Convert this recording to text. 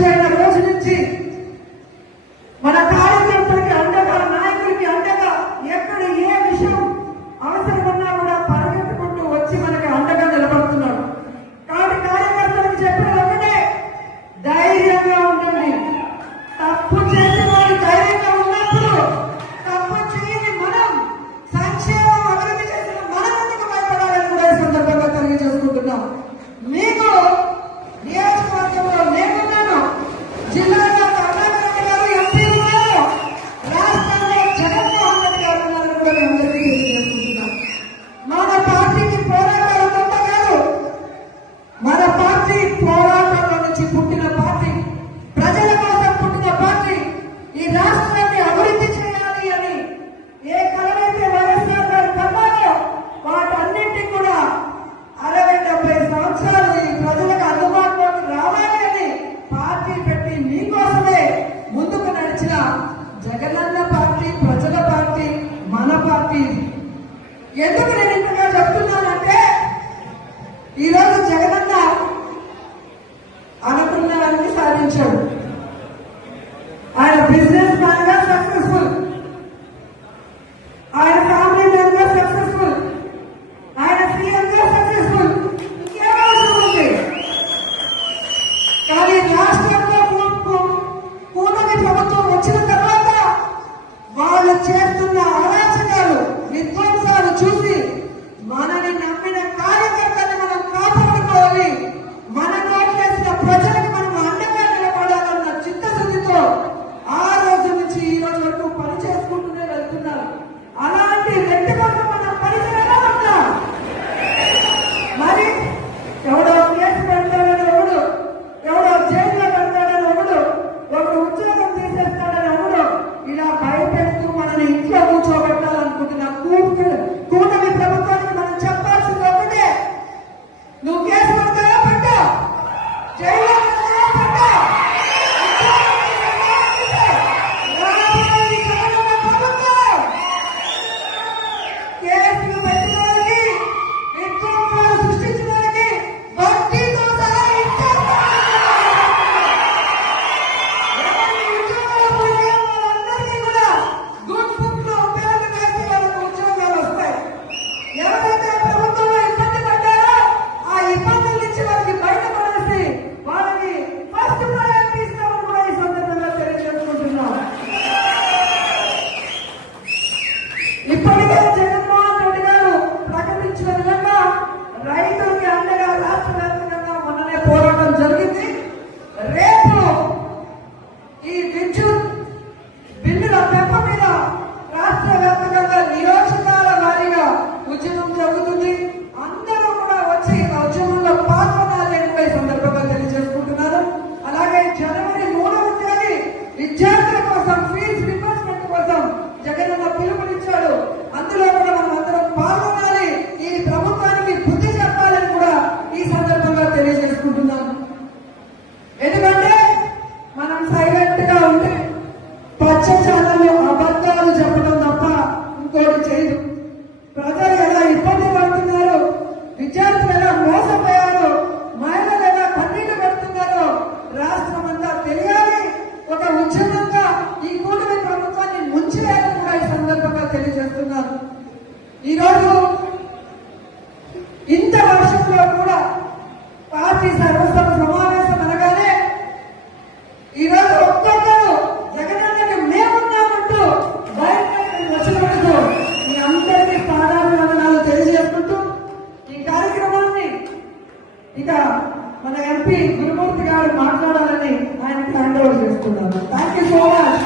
వచ్చిన రోజు నుంచి మన కా ఎందుకు నేను ఇంతగా చెప్తున్నానంటే ఈరోజు జగనన్న అనుకున్నవన్నీ సాధించాడు. ఈరోజు ఇంత వర్షంలో కూడా పార్టీ సర్వసభ సమావేశం అనగానే ఈరోజు ఒక్కొక్కరు జగనన్నకి మేమున్నామంటూ బయట వచ్చినట్టు మీ అందరికీ పాదాభివందనాలు తెలియజేసుకుంటూ ఈ కార్యక్రమాన్ని ఇక మన ఎంపీ గురుమూర్తి గారు మాట్లాడాలని ఆయన హ్యాండ్ ఓవర్ చేసుకున్నాను. Thank you so much